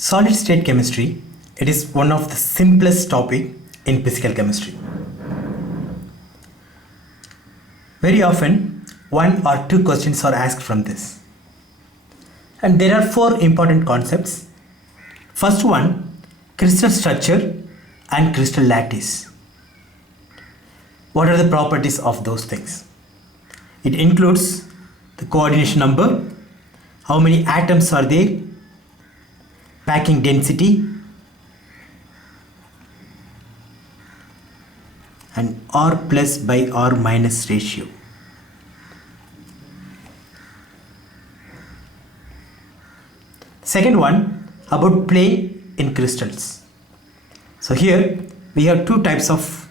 Solid state chemistry, it is one of the simplest topic in physical chemistry. Very often, one or two questions are asked from this. And there are four important concepts. First one, crystal structure and crystal lattice. What are the properties of those things? It includes the coordination number, how many atoms are there, packing density, and R plus by R minus ratio. Second one, about plane in crystals. So here we have two types of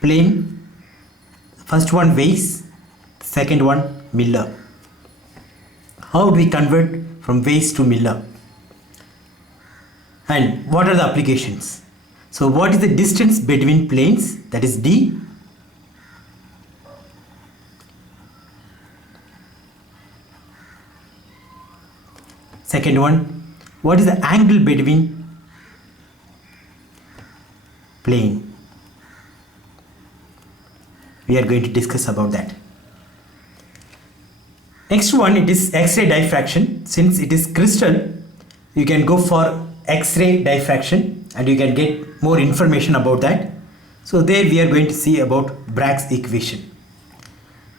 plane. First one Weiss, second one Miller. How do we convert from Weiss to Miller? And what are the applications? So what is the distance between planes, that is D? Second one, what is the angle between plane? We are going to discuss about that. Next one, it is X-ray diffraction. Since it is crystal, you can go for X-ray diffraction and you can get more information about that. So there we are going to see about Bragg's equation.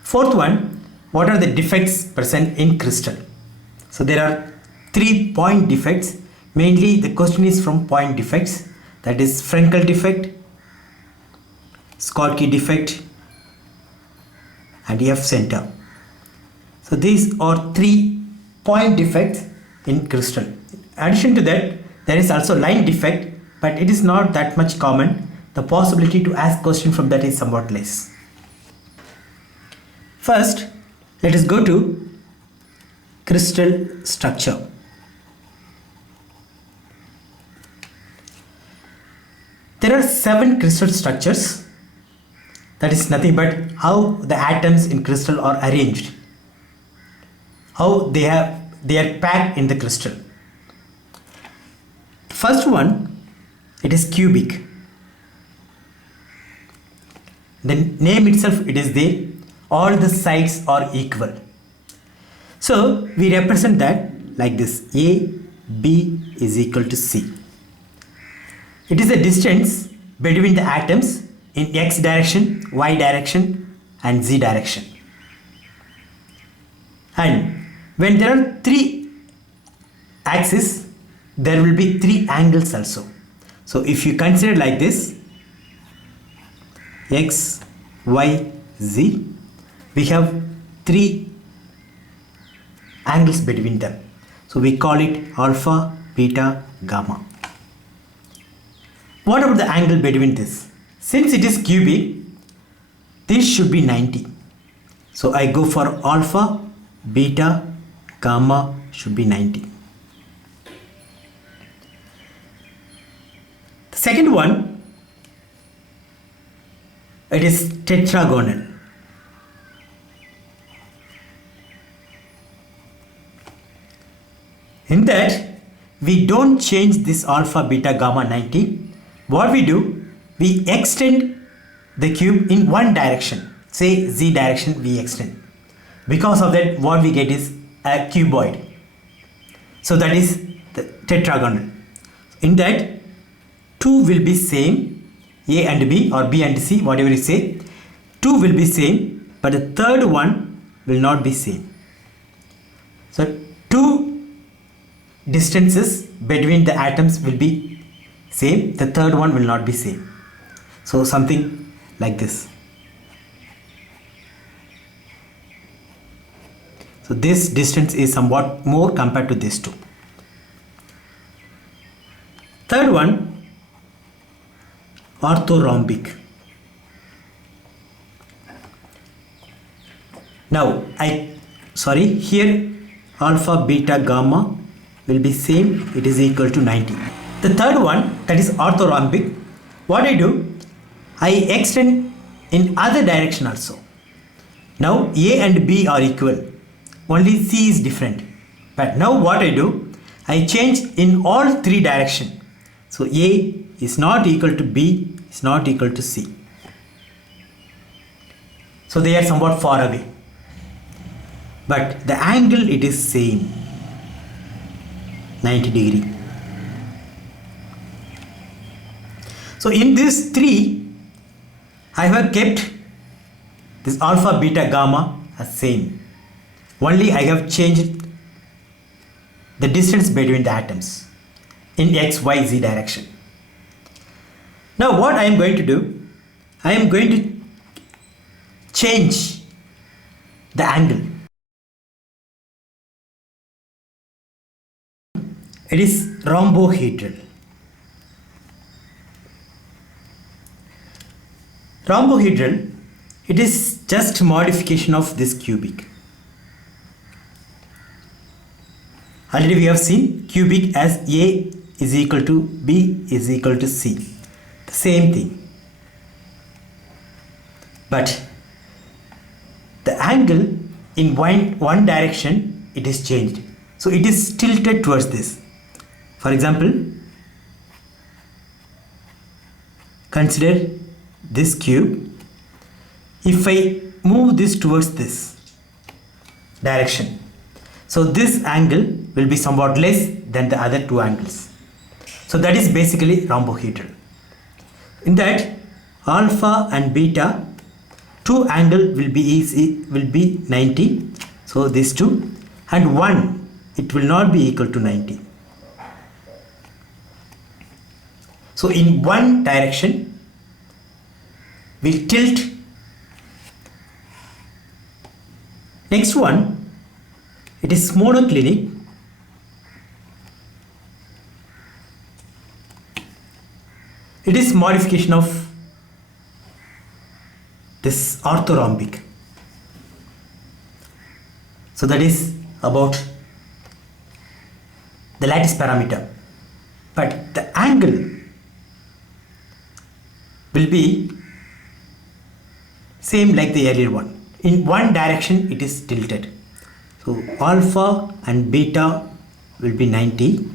Fourth one, what are the defects present in crystal? So there are 3 point defects. Mainly the question is from point defects, that is Frenkel defect, Schottky defect, and F center. So these are 3 point defects in crystal. In addition to that, there is also line defect, but it is not that much common. The possibility to ask question from that is somewhat less. First, let us go to crystal structure. There are 7 crystal structures. That is nothing but how the atoms in crystal are arranged, how they are packed in the crystal. First one, it is cubic. The name itself, it is there. All the sides are equal. So we represent that like this: A, B is equal to C. It is the distance between the atoms in X direction, Y direction, and Z direction. And when there are 3 axes, there will be 3 angles also. So if you consider like this, X, Y, Z, we have 3 angles between them. So we call it alpha, beta, gamma. What about the angle between this? Since it is cubic, this should be 90. So I go for alpha, beta, gamma should be 90. The second one, it is tetragonal. In that, we don't change this alpha, beta, gamma 90. What we do, we extend the cube in one direction. Say Z direction we extend. Because of that, what we get is a cuboid. So that is the tetragonal. In that, 2 will be same, A and B or B and C, whatever you say. 2 will be same, but the third one will not be same. So 2 distances between the atoms will be same, the third one will not be same. So something like this. So this distance is somewhat more compared to this 2. Third one, orthorhombic. Now here alpha, beta, gamma will be same, it is equal to 90. The third one, that is orthorhombic, what I do, I extend in other direction also. Now A and B are equal, only C is different. But now what I do, I change in all three directions. So A is not equal to B, is not equal to C. So they are somewhat far away. But the angle it is same, 90 degree. So in these three, I have kept this alpha, beta, gamma as same. Only I have changed the distance between the atoms in x, y, z direction. Now what I am going to do, I am going to change the angle. It is rhombohedral. Rhombohedral, it is just modification of this cubic. Already we have seen cubic as A is equal to B is equal to C. The same thing. But the angle in one direction it is changed. So it is tilted towards this. For example, consider this cube. If I move this towards this direction, so this angle will be somewhat less than the other two angles. So that is basically rhombohedral. In that, alpha and beta, two angle will be 90. So these two, and one, it will not be equal to 90. So in one direction, we'll tilt. Next one, it is monoclinic. It is modification of this orthorhombic. So that is about the lattice parameter. But the angle will be same like the earlier one. In one direction it is tilted. So alpha and beta will be 90,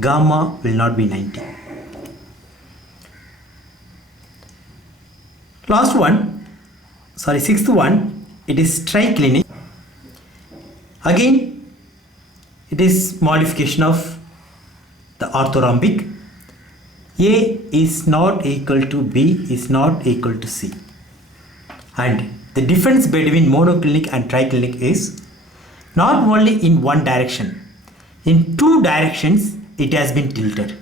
gamma will not be 90. Sixth one, it is triclinic. Again, it is modification of the orthorhombic. A is not equal to B is not equal to C. And the difference between monoclinic and triclinic is not only in one direction, in two directions it has been tilted.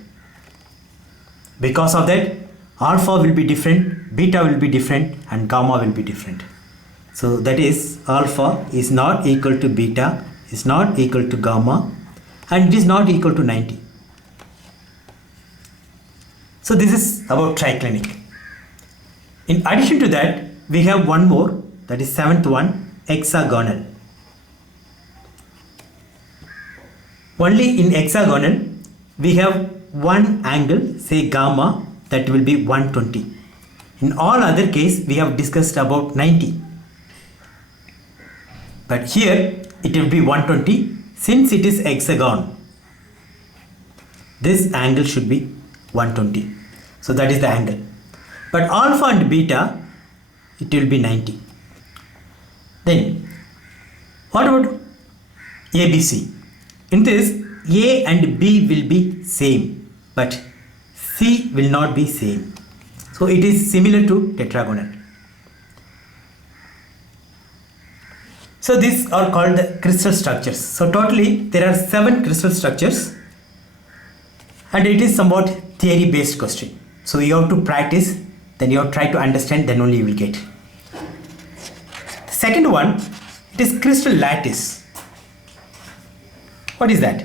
Because of that, alpha will be different, beta will be different, and gamma will be different. So that is alpha is not equal to beta, is not equal to gamma, and it is not equal to 90. So this is about triclinic. In addition to that, we have one more, that is seventh one, hexagonal. Only in hexagonal, we have one angle, say gamma, that will be 120. In all other case, we have discussed about 90. But here, it will be 120. Since it is hexagon, this angle should be 120. So that is the angle. But alpha and beta, it will be 90. Then, what about ABC? In this, A and B will be same, but C will not be same. So it is similar to tetragonal. So these are called the crystal structures. So totally there are 7 crystal structures, and it is somewhat theory based question. So you have to practice, then you have to try to understand, then only you will get. The second one, it is crystal lattice. What is that?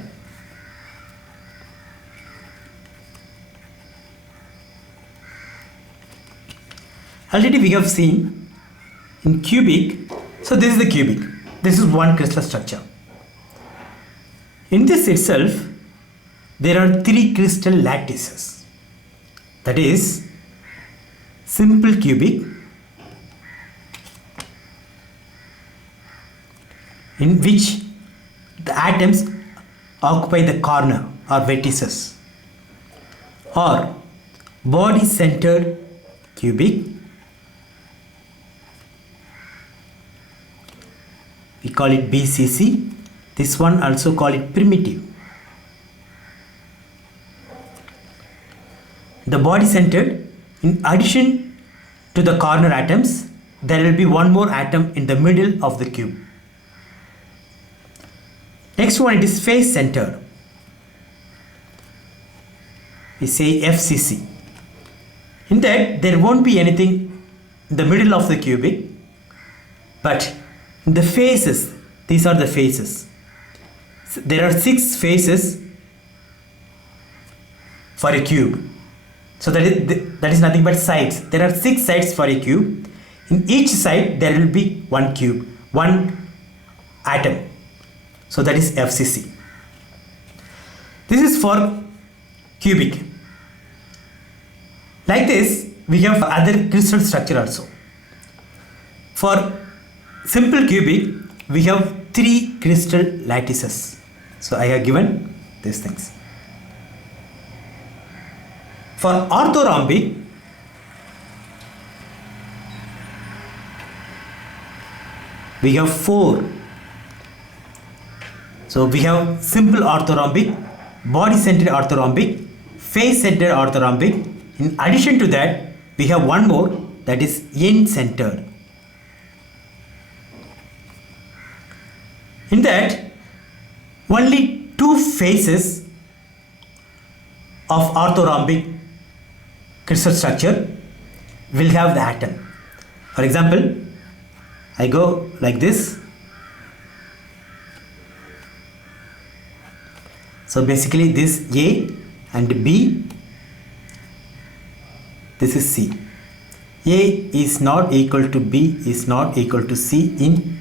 Already we have seen in cubic. So this is the cubic. This is one crystal structure. In this itself, there are 3 crystal lattices. That is simple cubic, in which the atoms occupy the corner or vertices, or body centered cubic, we call it BCC. This one also call it primitive. The body centered, in addition to the corner atoms, there will be one more atom in the middle of the cube. Next one, it is face centered. We say FCC. In that, there won't be anything in the middle of the cubic, but in the faces, these are the faces. So there are 6 faces for a cube. So that is nothing but sides. There are 6 sides for a cube. In each side there will be one cube, one atom. So that is FCC. This is for cubic. Like this, we have other crystal structure also. For simple cubic, we have 3 crystal lattices. So I have given these things. For orthorhombic, we have 4. So we have simple orthorhombic, body centered orthorhombic, face centered orthorhombic. In addition to that, we have one more, that is end centered. In that, only 2 faces of orthorhombic crystal structure will have the atom. For example, I go like this. So basically this A and B, this is C. A is not equal to B is not equal to C in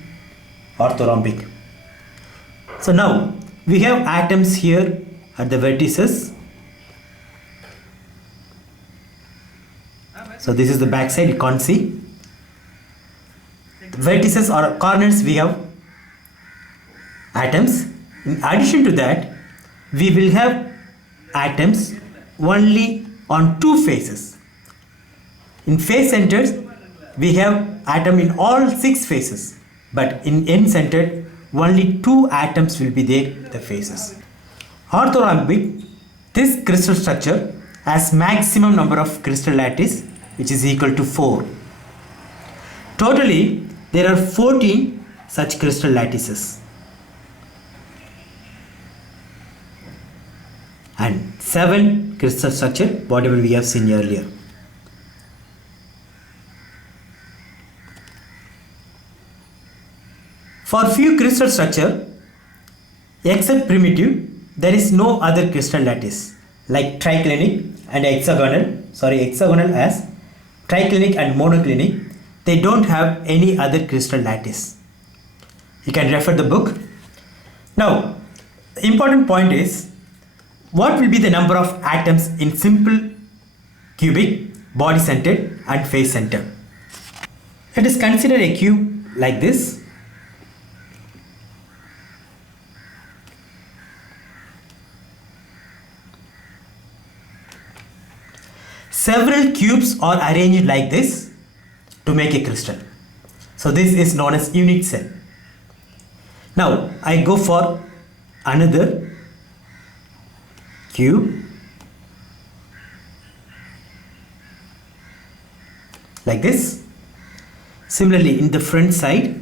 orthorhombic. So now we have atoms here at the vertices. So this is the back side, you can't see. The vertices or corners, we have atoms. In addition to that, we will have atoms only on 2 faces. In face centers, we have atom in all 6 faces, but in end centered, only 2 atoms will be there in the faces. Orthorhombic, this crystal structure has maximum number of crystal lattice, which is equal to 4. Totally, there are 14 such crystal lattices and 7 crystal structure, whatever we have seen earlier. For few crystal structure, except primitive, there is no other crystal lattice, like triclinic and hexagonal as triclinic and monoclinic. They don't have any other crystal lattice. You can refer the book. Now, the important point is, what will be the number of atoms in simple cubic, body centered and face centered? Let us consider a cube like this. Several cubes are arranged like this to make a crystal. So this is known as unit cell. Now I go for another cube like this. Similarly, in the front side,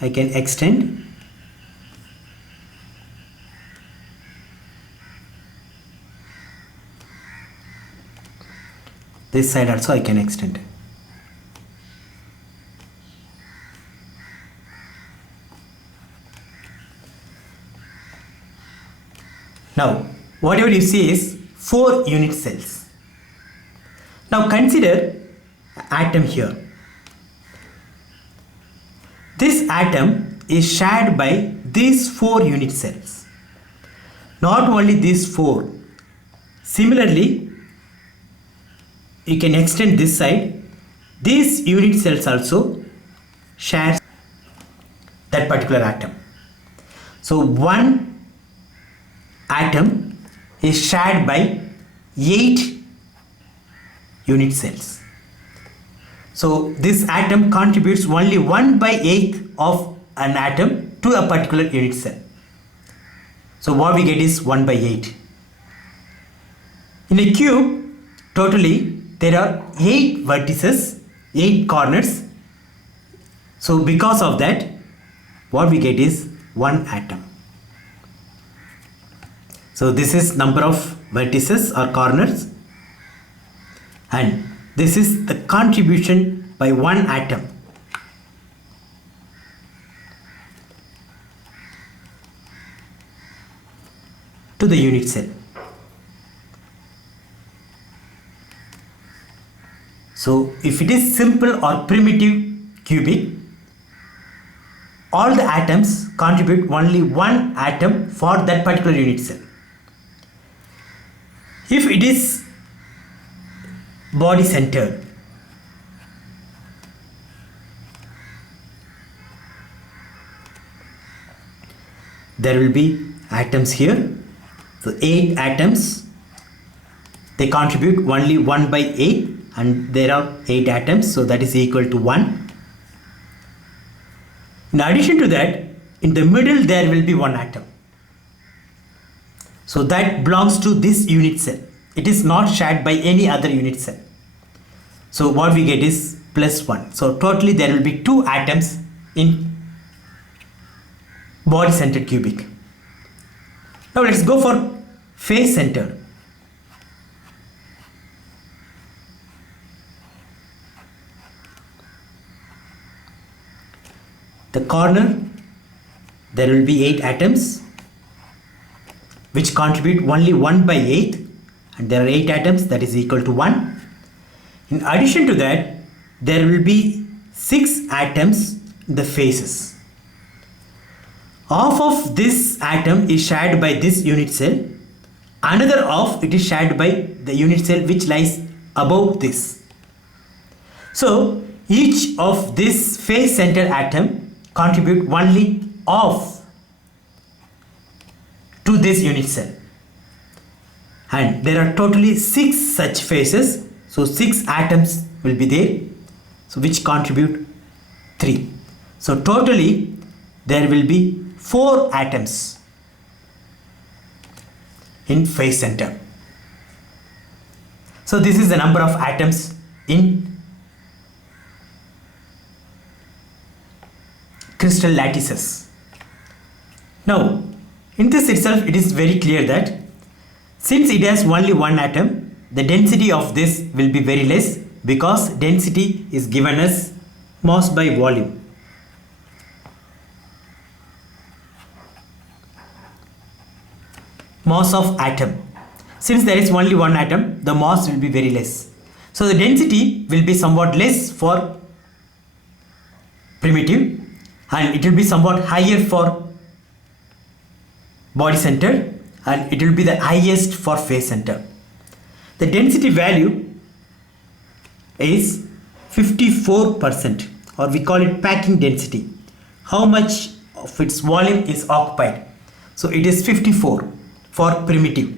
I can extend. This side also I can extend. Now, whatever you see is 4 unit cells. Now consider atom here. This atom is shared by these 4 unit cells. Not only these 4. Similarly, you can extend this side. These unit cells also share that particular atom. So one atom is shared by 8 unit cells. So this atom contributes only 1/8 of an atom to a particular unit cell. So what we get is 1/8. In a cube, totally there are 8 vertices, 8 corners. So because of that, what we get is 1 atom. So this is number of vertices or corners, and this is the contribution by 1 atom. To the unit cell. So if it is simple or primitive cubic, all the atoms contribute only 1 atom for that particular unit cell. If it is body centered, there will be atoms here. So 8 atoms, they contribute only 1/8, and there are 8 atoms, so that is equal to 1. In addition to that, in the middle there will be 1 atom. So that belongs to this unit cell. It is not shared by any other unit cell. So what we get is +1. So totally there will be 2 atoms in body centered cubic. Now let's go for face centered. The corner, there will be 8 atoms which contribute only 1/8, and there are 8 atoms, that is equal to 1. In addition to that, there will be 6 atoms in the faces. Half of this atom is shared by this unit cell, another half it is shared by the unit cell which lies above this. So each of this face centered atom contribute only half to this unit cell, and there are totally 6 such faces. So 6 atoms will be there, so which contribute 3. So totally there will be 4 atoms in face center. So this is the number of atoms in crystal lattices. Now in this itself, it is very clear that since it has only 1 atom, the density of this will be very less, because density is given as mass by volume. Mass of atom. Since there is only 1 atom, the mass will be very less. So the density will be somewhat less for primitive, and it will be somewhat higher for body center, and it will be the highest for face center. The density value is 54%, or we call it packing density. How much of its volume is occupied? So it is 54 for primitive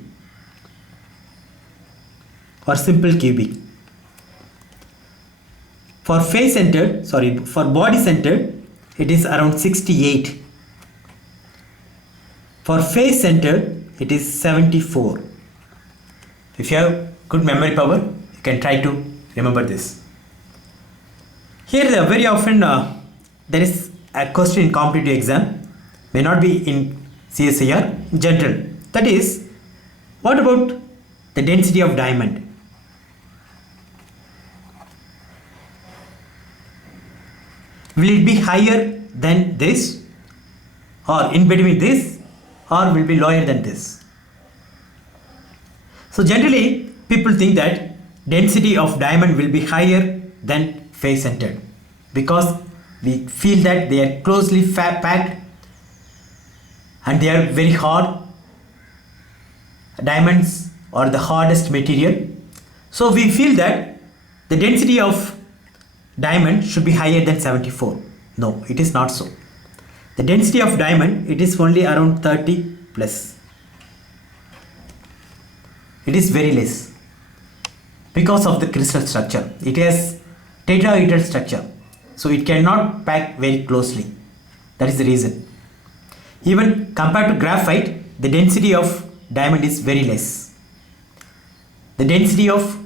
or simple cubic. For face centered, for body centered, it is around 68. For face centered, it is 74. If you have good memory power, you can try to remember this. Here very often there is a question in competitive exam, may not be in CSIR, in general. That is, what about the density of diamond? Will it be higher than this, or in between this, or will be lower than this? So generally people think that density of diamond will be higher than face centered, because we feel that they are closely packed and they are very hard. Diamonds are the hardest material, so we feel that the density of diamond should be higher than 74. No, it is not so. The density of diamond, it is only around 30 plus. It is very less because of the crystal structure. It has tetrahedral structure, so it cannot pack very closely. That is the reason. Even compared to graphite, the density of diamond is very less. The density of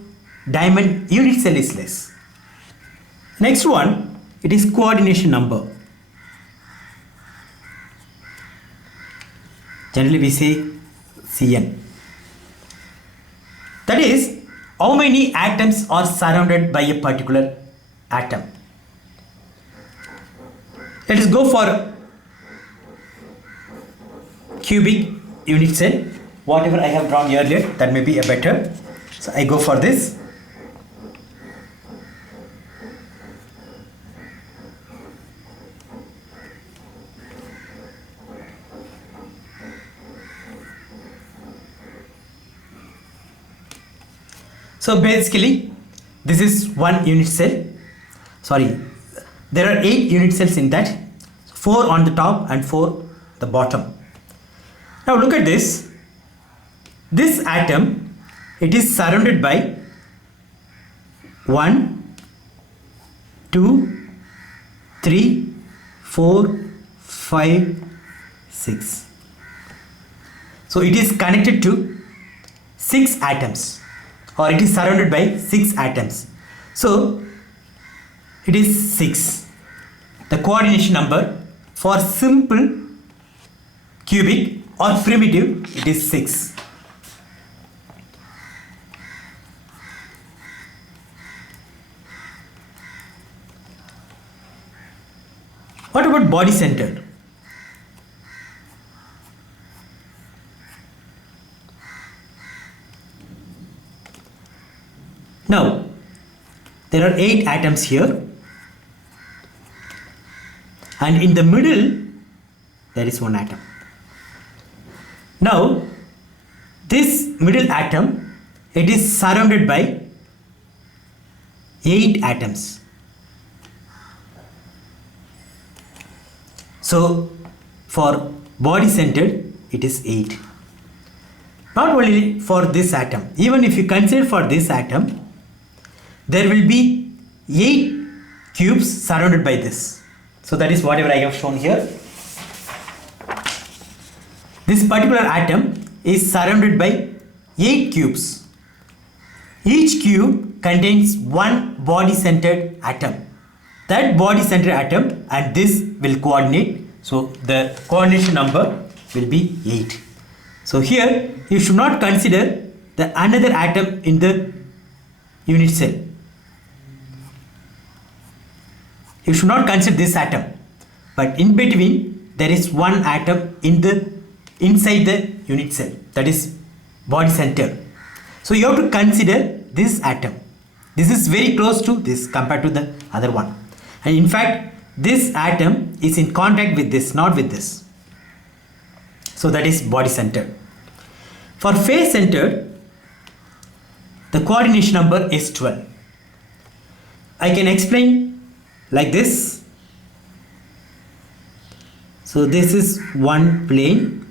diamond unit cell is less. Next one, it is coordination number. Generally we say Cn. That is, how many atoms are surrounded by a particular atom. Let us go for cubic unit cell. Whatever I have drawn earlier, that may be a better. So I go for this. So basically, this is one unit cell. Sorry, there are 8 unit cells in that. 4 on the top and 4 the bottom. Now look at this. This atom, it is surrounded by 1, 2, 3, 4, 5, 6. So it is connected to 6 atoms, or it is surrounded by 6 atoms. So it is 6. The coordination number for simple, cubic or primitive, it is 6. What about body centered? Now, there are 8 atoms here, and in the middle there is one atom. Now, this middle atom, it is surrounded by 8 atoms. So, for body centered, it is 8. Not only for this atom, even if you consider for this atom, there will be 8 cubes surrounded by this. So that is whatever I have shown here. This particular atom is surrounded by 8 cubes. Each cube contains one body centered atom. That body centered atom and this will coordinate. So the coordination number will be 8. So here you should not consider the another atom in the unit cell. You should not consider this atom, but in between there is one atom inside the unit cell, that is body center. So you have to consider this atom. This is very close to this compared to the other one, and in fact this atom is in contact with this, not with this. So that is body centered. For face centered, the coordination number is 12. I can explain like this. So this is one plane.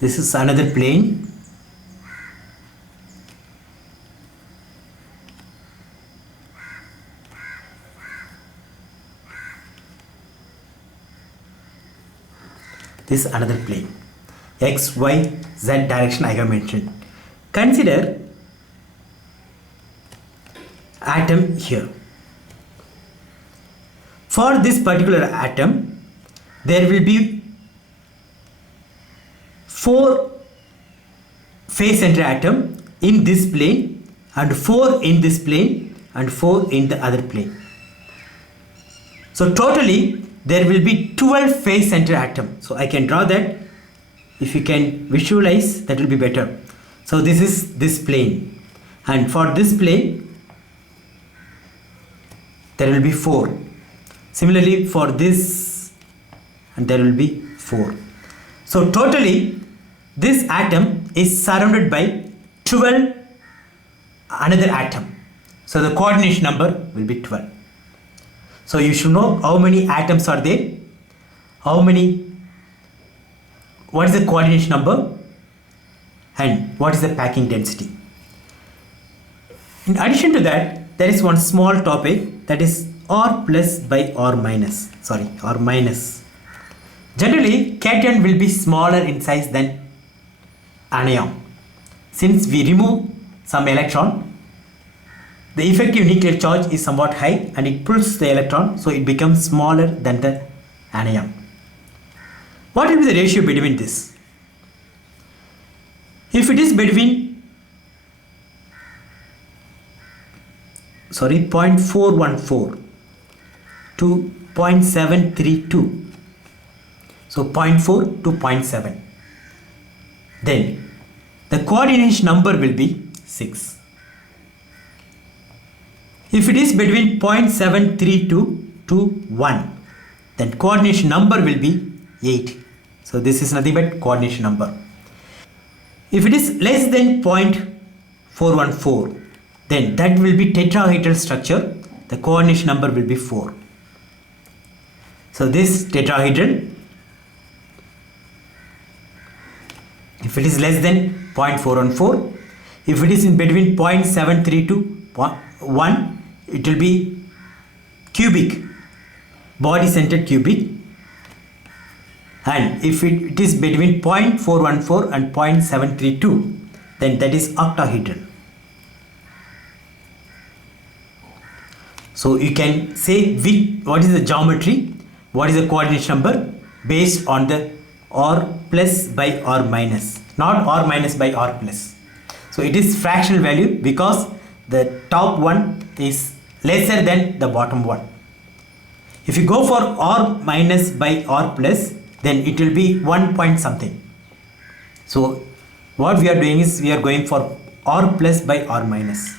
This is another plane. This is another plane. X, Y, Z direction I have mentioned. Consider atom here. For this particular atom, there will be 4 face center atom in this plane, and 4 in this plane, and 4 in the other plane. So totally there will be 12 face center atom. So I can draw that. If you can visualize, that will be better. So this is this plane, and for this plane there will be 4. Similarly for this, and there will be 4. So totally this atom is surrounded by 12 another atom. So the coordination number will be 12. So you should know how many atoms are there, what is the coordination number, and what is the packing density. In addition to that, there is one small topic, that is R plus by R minus. R minus. Generally, cation will be smaller in size than anion. Since we remove some electron, the effective nuclear charge is somewhat high and it pulls the electron, so it becomes smaller than the anion. What will be the ratio between this? If it is between 0.414 to 0.732, so 0.4 to 0.7, then the coordination number will be 6. If it is between 0.732 to 1, then coordination number will be 8. So this is nothing but coordination number. If it is less than 0.414, then that will be tetrahedral structure. The coordination number will be 4. So this tetrahedral, if it is less than 0.414, if it is in between 0.73 to 1, it will be cubic, body centered cubic. And if it is between 0.414 and 0.732, then that is octahedral. So you can say what is the geometry, what is the coordination number based on the R plus by R minus, not R minus by R plus. So it is fractional value because the top one is lesser than the bottom one. If you go for R minus by R plus, then it will be 1 point something. So what we are doing is we are going for R plus by R minus.